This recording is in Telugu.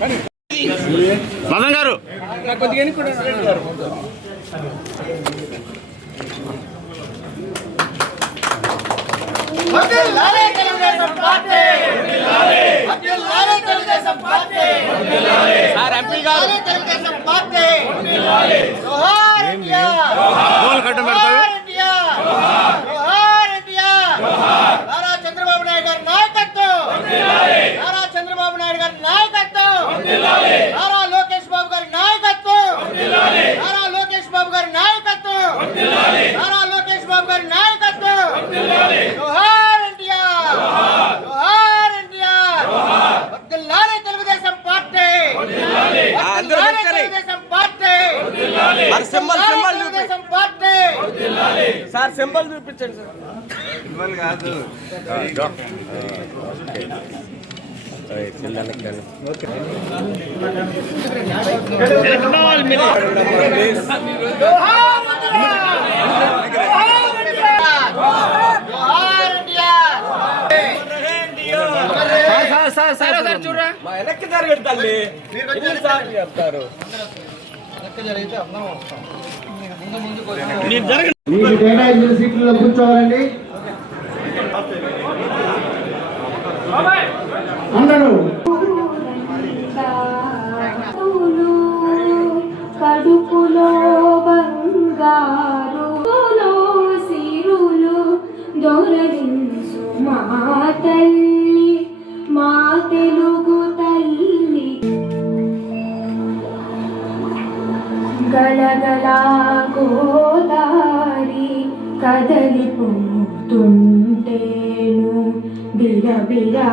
మదన్ గారు ఎంపీ గారు కట్టం పెడతారు. చంద్రబాబు నాయుడు గారి నాయకత్వం, నారా చంద్రబాబు నాయుడు గారి నాయకత్వం, నారా లోకేష్ బాబు గారి నాయకత్వం, నారా లోకేష్ బాబు గారి నాయకత్వం, నారా లోకేష్ బాబు గారి నాయకత్వం. జోహార్ ఎన్టీఆర్, జోహార్ ఎన్టీఆర్. వర్ధిల్లాలి తెలుగుదేశం పార్టీ, వర్ధిల్లాలి Telugu Desam party, Telugu Desam party. Sir symbol చూపించండి సార్. కాదు చూడరా వెనక్కి జరగండి చెప్తారు. సీట్లలో కూర్చోవాలండి అందరూ. కడుపులో బంగారు సిరులు దొరలించు మా తల్లి, మా తెలుగు తల్లి. గలగలా గోదారి కదలిపోతుంటేను బిరబిరా